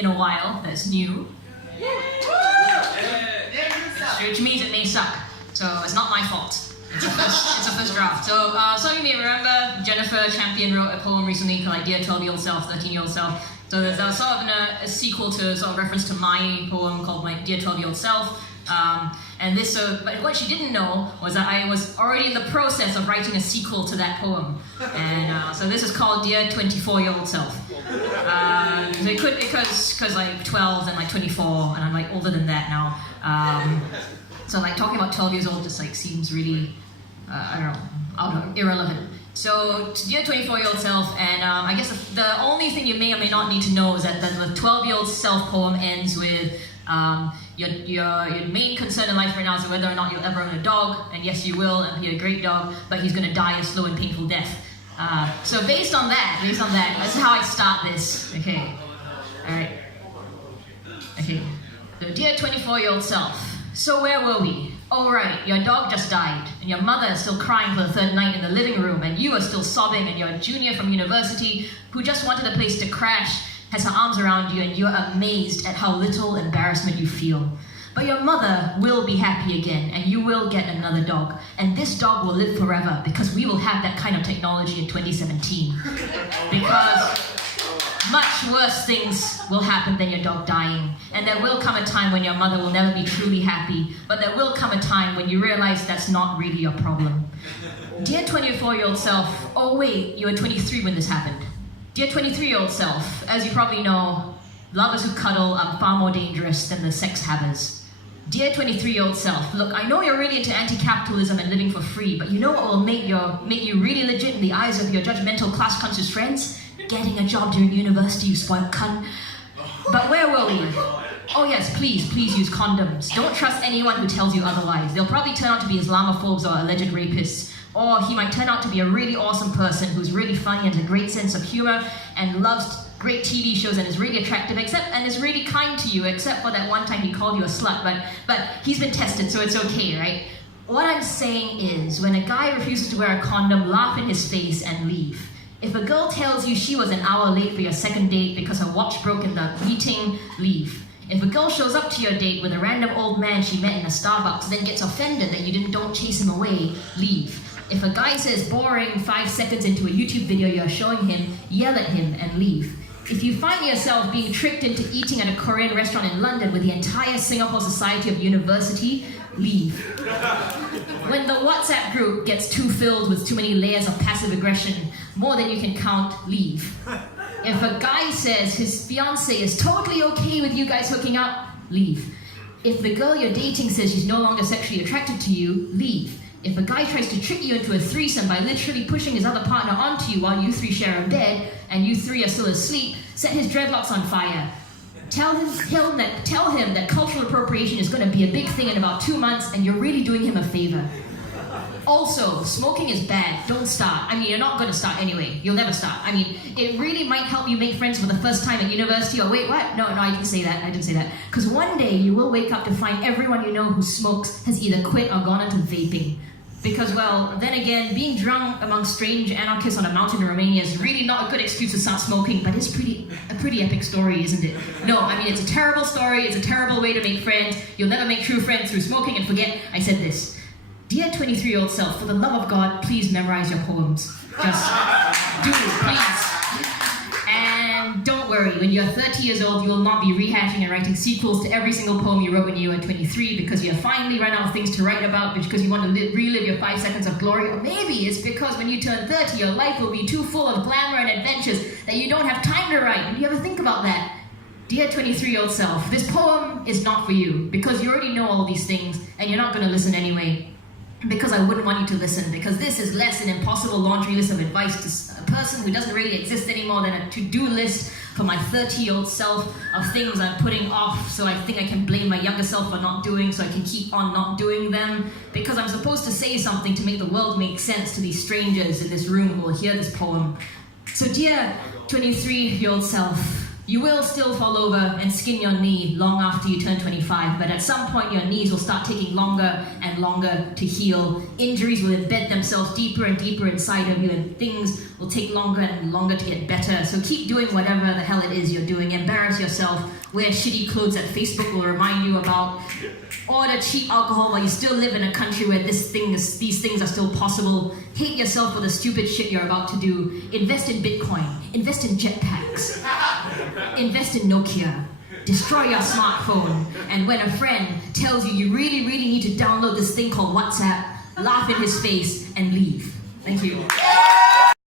in a while that's new. Which means it may suck. So it's not my fault. It's a first draft. So some of you may remember Jennifer Champion wrote a poem recently called Dear 12-Year-Old Self, 13-Year-Old Self. So there's sort of a sequel to sort of reference to my poem called my Dear 12-Year-Old Self. And this, but what she didn't know was that I was already in the process of writing a sequel to that poem. And so this is called Dear 24-Year-Old Self. So it could, because like 12 and like 24, and I'm like older than that now. So like talking about 12 years old just like seems really, I don't know, irrelevant. So Dear 24-Year-Old Self, and I guess the only thing you may or may not need to know is that the 12-year-old self poem ends with your main concern in life right now is whether or not you'll ever own a dog, and yes you will, and be a great dog, but he's going to die a slow and painful death. So based on that, that's how I start this. Okay, all right. Okay, so Dear 24-Year-Old Self. So where were we? Oh right, your dog just died, and your mother is still crying for the third night in the living room, and you are still sobbing, and your junior from university, who just wanted a place to crash, has her arms around you, and you're amazed at how little embarrassment you feel. But your mother will be happy again, and you will get another dog, and this dog will live forever, because we will have that kind of technology in 2017. Because much worse things will happen than your dog dying, and there will come a time when your mother will never be truly happy, but there will come a time when you realize that's not really your problem. Dear 24-year-old self, oh wait, you were 23 when this happened. Dear 23-year-old self, as you probably know, lovers who cuddle are far more dangerous than the sex havers. Dear 23-year-old self, look, I know you're really into anti-capitalism and living for free, but you know what will make you really legit in the eyes of your judgmental class-conscious friends? Getting a job during university, you spoiled cunt. But where were we? Oh yes, please use condoms. Don't trust anyone who tells you otherwise. They'll probably turn out to be Islamophobes or alleged rapists. Or he might turn out to be a really awesome person who's really funny and has a great sense of humor and loves great TV shows and is really attractive and is really kind to you, except for that one time he called you a slut, but he's been tested, so it's okay, right? What I'm saying is, when a guy refuses to wear a condom, laugh in his face and leave. If a girl tells you she was an hour late for your second date because her watch broke in the meeting, leave. If a girl shows up to your date with a random old man she met in a Starbucks, then gets offended that you don't chase him away, leave. If a guy says boring 5 seconds into a YouTube video you're showing him, yell at him and leave. If you find yourself being tricked into eating at a Korean restaurant in London with the entire Singapore Society of University, leave. When the WhatsApp group gets too filled with too many layers of passive aggression, more than you can count, leave. If a guy says his fiancée is totally okay with you guys hooking up, leave. If the girl you're dating says she's no longer sexually attracted to you, leave. If a guy tries to trick you into a threesome by literally pushing his other partner onto you while you three share a bed, and you three are still asleep, set his dreadlocks on fire. Tell him that cultural appropriation is going to be a big thing in about 2 months, and you're really doing him a favor. Also, smoking is bad. Don't start. I mean, you're not going to start anyway. You'll never start. I mean, it really might help you make friends for the first time at university. Or wait, what? No, I didn't say that. Because one day you will wake up to find everyone you know who smokes has either quit or gone into vaping. Because, well, then again, being drunk among strange anarchists on a mountain in Romania is really not a good excuse to start smoking, but it's a pretty epic story, isn't it? No, I mean, it's a terrible story, it's a terrible way to make friends. You'll never make true friends through smoking, and forget I said this. Dear 23-year-old self, for the love of God, please memorize your poems. Just do, please. And don't worry, when you're 30 years old, you will not be rehashing and writing sequels to every single poem you wrote when you were 23 because you have finally run out of things to write about, because you want to relive your 5 seconds of glory. Or maybe it's because when you turn 30, your life will be too full of glamour and adventures that you don't have time to write. Do you ever think about that? Dear 23-year-old self, this poem is not for you because you already know all these things and you're not going to listen anyway. Because I wouldn't want you to listen, because this is less an impossible laundry list of advice to a person who doesn't really exist anymore than a to-do list for my 30-year-old self of things I'm putting off, so I think I can blame my younger self for not doing, so I can keep on not doing them, because I'm supposed to say something to make the world make sense to these strangers in this room who will hear this poem. So dear 23-year-old self, You will still fall over and skin your knee long after you turn 25, but at some point your knees will start taking longer and longer to heal. Injuries will embed themselves deeper and deeper inside of you, and things will take longer and longer to get better. So keep doing whatever the hell it is you're doing. Embarrass yourself. Wear shitty clothes that Facebook will remind you about. Order cheap alcohol while you still live in a country where these things are still possible. Hate yourself for the stupid shit you're about to do. Invest in Bitcoin. Invest in jetpacks. Invest in Nokia. Destroy your smartphone. And when a friend tells you you really, really need to download this thing called WhatsApp, laugh in his face and leave. Thank you.